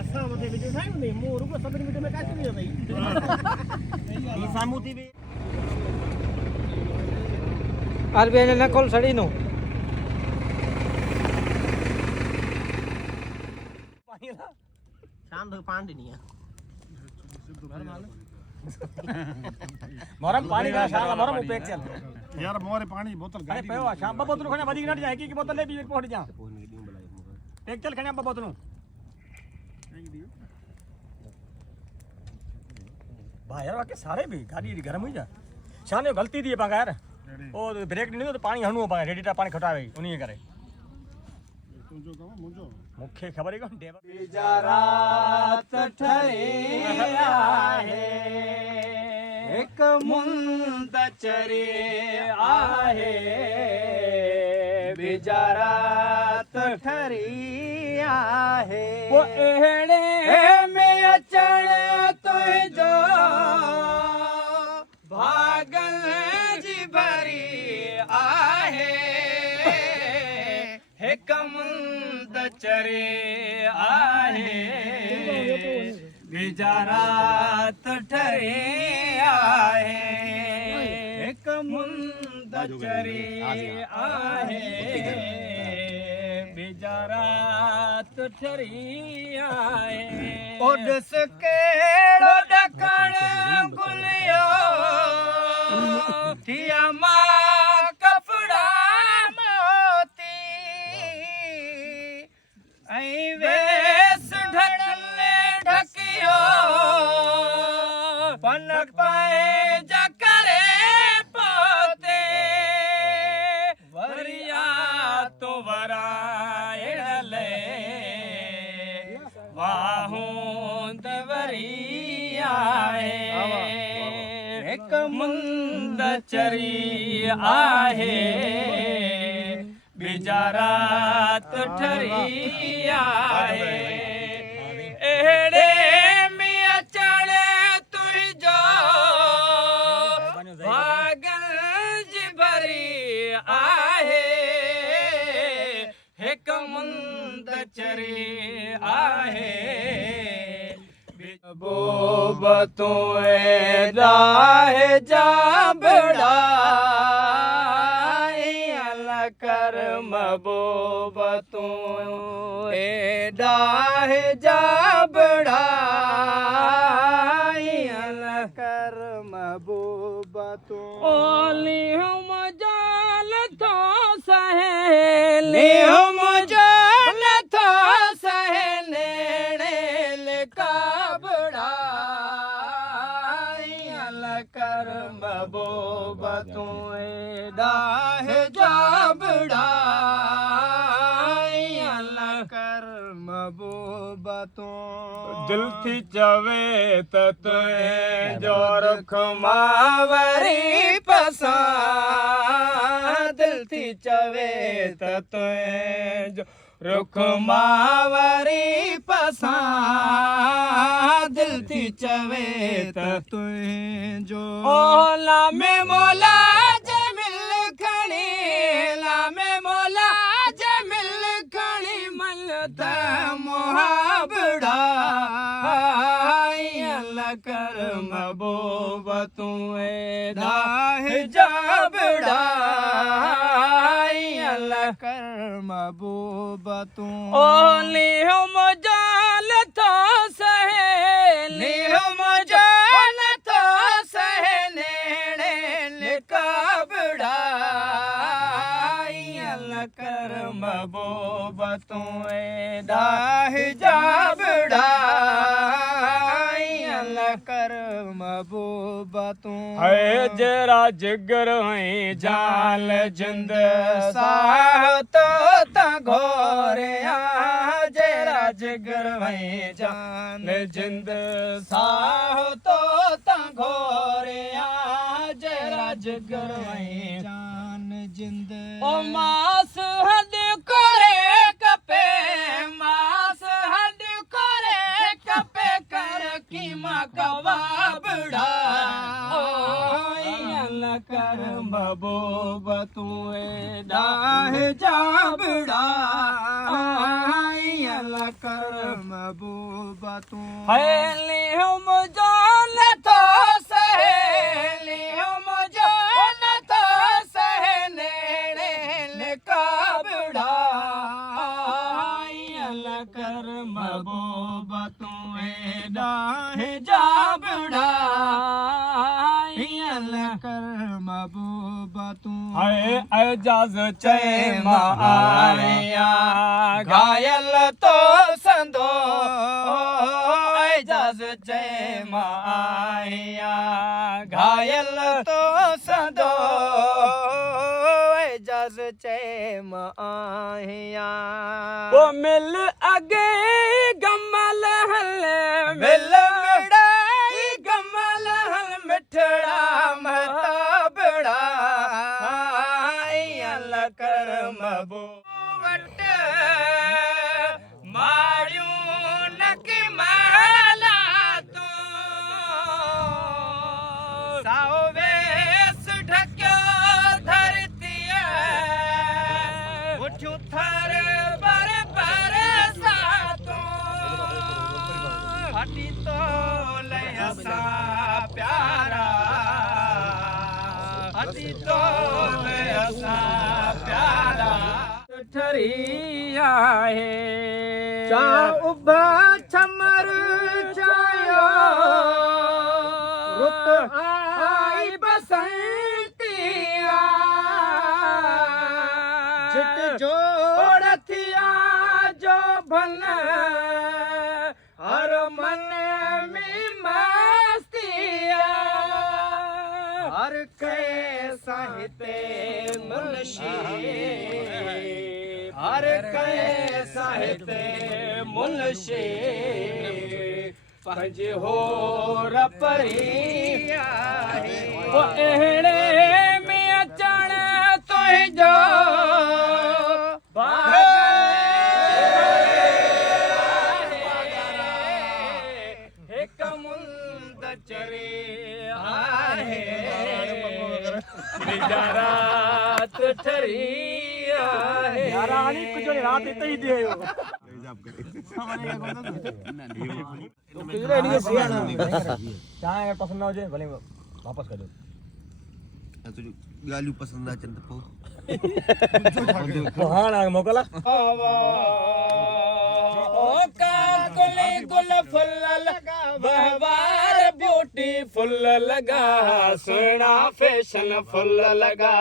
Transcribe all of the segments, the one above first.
असां मथे वीडियो ठाहियूं नी मूं रुगो सभिनी वीडियो में काची वियो अथई ही साम्हूं थी वे आरबीआई ने नकोल सड़ी नो शाम तो पानी नहीं है मोरम पानी का शाला मोरम पैक चल यार मोरे पानी बोतल अरे पयो शाम बोतल खने वधी न जाए की बोतल ले भी पहुंच जा पैक चल खने बोतल भाई यार वाके सारे भी गाड़ी गरम हुई जा शाने गलती दी पागा यार ओ ब्रेक नहीं तो पानी हणो पागा रेडी टा पानी खटावे उनी करे तुझो कहो मुझो मुखे खबर ही कोन देव बिजारात ठरे आहे एक मुंद चरे आहे बिजारात ठरी आहे वो एड़े में अचण तुझो भागल जी भरी आहे एक मुंद चरे आहे बिजारात ठरे आहे एक मुंद चरे आहे बिजारात ठरी आहे ओडस केड़ो डकण गुलियो थिया मां कपड़ा मोती ऐं वेस ढकले ढकियो पनक पाए जकरे पोते वरिया तो वरायले वाहूं दवरिया एक मुंद चरी आहे बिजारात ठरी आहे एड़े में अचण तुझो भागल जी भरी आहे एक मुंद चरी आहे बोब तू राह जा बड़ा कर महबूब तू डाह जा बड़ा कर महबूब तू ओली हम जाल तो सहेली हम जाल तो सहेले का बड़ा कर महबूब तू डाह जा बड़ा कर महबूब तू दिल थी चवे त तुए जो रुख मावरी पसंद दिल थी चवे त तुए जो रुख मावरी पसंद दिल थी चवे त तुए जो ओला में मोला जमिल खणी ला में मोला जमिल खणी मन त मुहाबड़ा कर महबूब तू दाह जा बड़ा कर महबूब तू ओली हम जाल तो सहेली हम जाल तो सहेले का बड़ा कर महबूब तू दाह जा बड़ा कर महबूब तू है जरा जिगर है जाल जिंद साह तो घोरे जरा जिगर है जाल जिंद साह तो घोरे जरा जिगर है जान जिंद ओ मास हद करे कपे मास हद करे कपे कर की माँ कवाबड़ा कर महबूब तू डाह जा बड़ा कर महबूबा तू हेली मुझो न तो सहेली मुझो न तो सहने का बुढ़ा कर महबूबा तू डाहे जा बुढ़ा कर महबूबा तू एजाज चैन आया घायल तो संदो एजाज चैन आया घायल तो संदो एजाज चैन आया वो मिल अगे गमल हल मिल मिड़ाई गमल हल मिठड़ा महता बड़ा कर महबूबट मारियूं नक माला तू साओ वेस ढक्यो धरतीअ उठियूं थर पर सा तू हटी तो लय असां प्यारा हटी तो लय असां प्यारा ठरी आहे चा उभा छमर चायो रुत आई बसंतिया झट जोड़ थिया जो भन हर मन में मस्तिया हर कैसा हिते मुनशी हर कैसा हिते मुनशी पंज हो रपरी वो एड़े में अचण तुंहिंजो हिक मुंद चरे आहे रात ठरी आहे रानी कुछ रात इते ही दे चाहे पसंद ना हो जाए भले वापस कर दो तुझे गालियूं पसंद ना अचनि त तो हाँ ना मोकला ओ काकुली गुल फुल लगा वहवार ब्यूटी फुल लगा सुना फैशन फुल लगा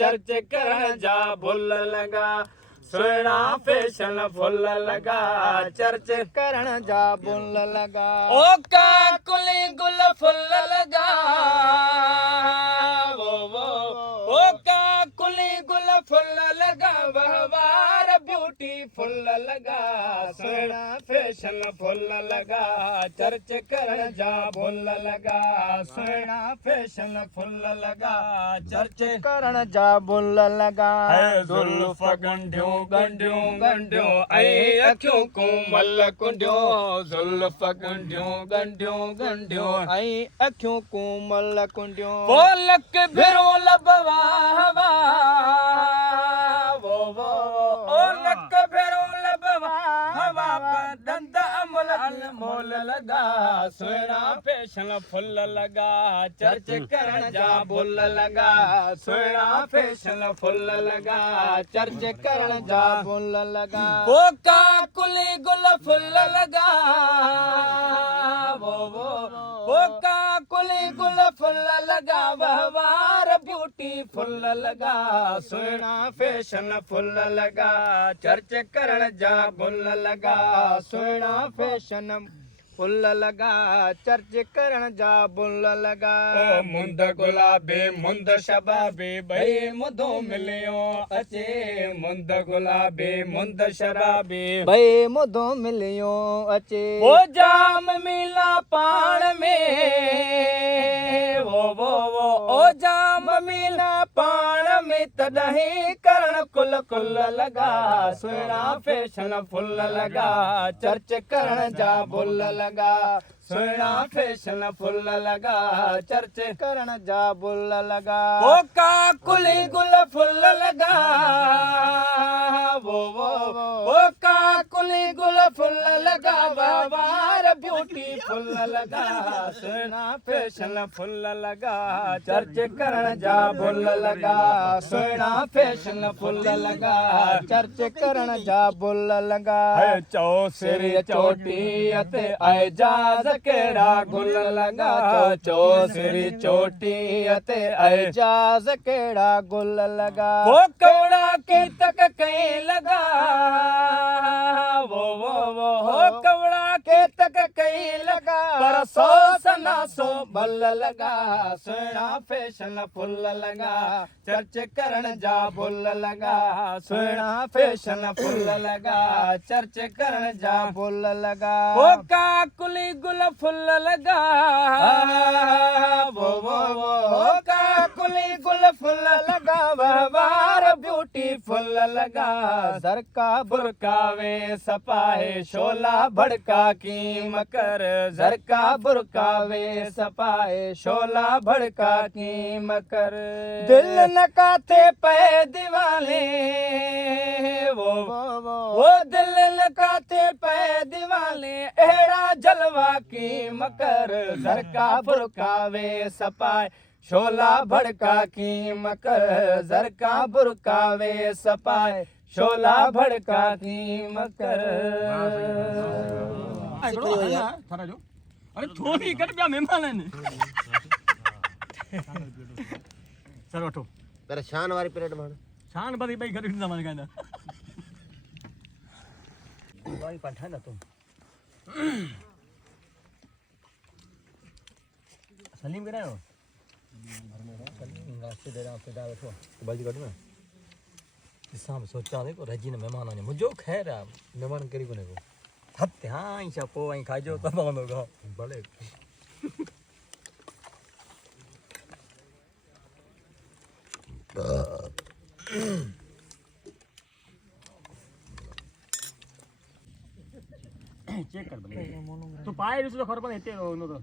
चर्च करण जा भुल लगा सुना फैशन फुल लगा चर्च करण जा भुल लगा ओ काकुली गुल फुल लगा ओ काकुली गुल फुल लगा वहवार ब्यूटी फुल लगा सुना फैशन फुल लगा चर्च करण जा भुल लगा सुना फैशन फुल लगा चर्च करण जा भुल लगा जुल्फ गंढियूं गंढियूं गंढियूं ऐं अखियूं कोमल कुंडियूं जुल्फ गंढियूं गंढियूं गंढियूं ऐं अखियूं कोमल कुंडियूं पोलक भिरो लबवा हवा वो ओ लक भिरो लबवा हवा दंद अमल मोल लगा सुना फैशन फुल लगा चर्च करण जा भुल लगा सुना फैशन फुल लगा चर्च करण जा भुल लगा ओ काकुली गुल फुल लगा वो काकुली गुल फुल लगा वहवार ब्यूटी फुल लगा सुना फैशन फुल लगा चर्च करण जा भुल लगा सुना फैशन फुल लगा चर्च करण जा भुल लगा ओ मुंद गुलाबी मुंद शबाबी भई मुदो मिलियो अचे मुंद गुलाबी मुंद शराबी भई मुदो मिलियो अचे वो जाम मिला पाण में वो ओ जाम मिला पाण में तॾहिं करण कुल कुल लगा सुहिणा फैशन फुल लगा चर्च करण जा भुल लगा सुहिणा फैशन फुल लगा चर्च करण जा भुल लगा ओ काकुली गुल फुल लगा वो का कुली गुल फुल लगा वार ब्यूटी फुल लगा सुना फैशन फुल लगा चर्च करण जा बुल लगा सुना फैशन फुल लगा चर्च करण जा बुल लगा चौ सिर चोटी अते एजाज केड़ा गुल लगा चौ सिर चोटी अते एजाज केड़ा गुल लगा वो कौड़ा के तक कहीं लगा वो हो कवड़ा के तक कहीं लगा पर सो सना सो बल लगा सुना फैशन फुल लगा चर्च करण जा बुल लगा सुना फैशन फुल लगा चर्च करण जा बुल लगा वो का कुली गुल फुल लगा वो का कुली गुल फुल लगा वार ब्यूटी फुल लगा सर का बुरकावे सपाए शोला भड़का की मकर जर का बुरकावे सपाए शोला भड़का की मकर दिल नकाते पे दीवाने वो दिल नकाते पे दीवाने एड़ा जलवा की मकर जर का बुरकावे सपाए शोला भड़का की मकर जर का बुरकावे सपाए शोला भड़का की मकर थारा जो अरे थोड़ी कट पिया मेहमान आहिनि सर वठो पर शान वारी पीरियड में शान बदी भाई गरीब ज़माने का ना भाई पठा ना तुम सलीम के रहो सलीम रास्ते दे रहा फिदा बैठो बाजी कट ना इसाम सोचा देखो रजी ने मेहमान आने मुझो खैर है मेहमान करी कोने को हत्ते हां ईशा पो आई खाजो तब होगा भले चेक कर बने तू पाए रिस तो खर पण येते नो तो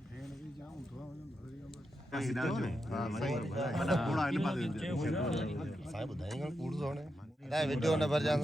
साहेब ॿुधाईं कूड़ सोने वीडियो न भर जान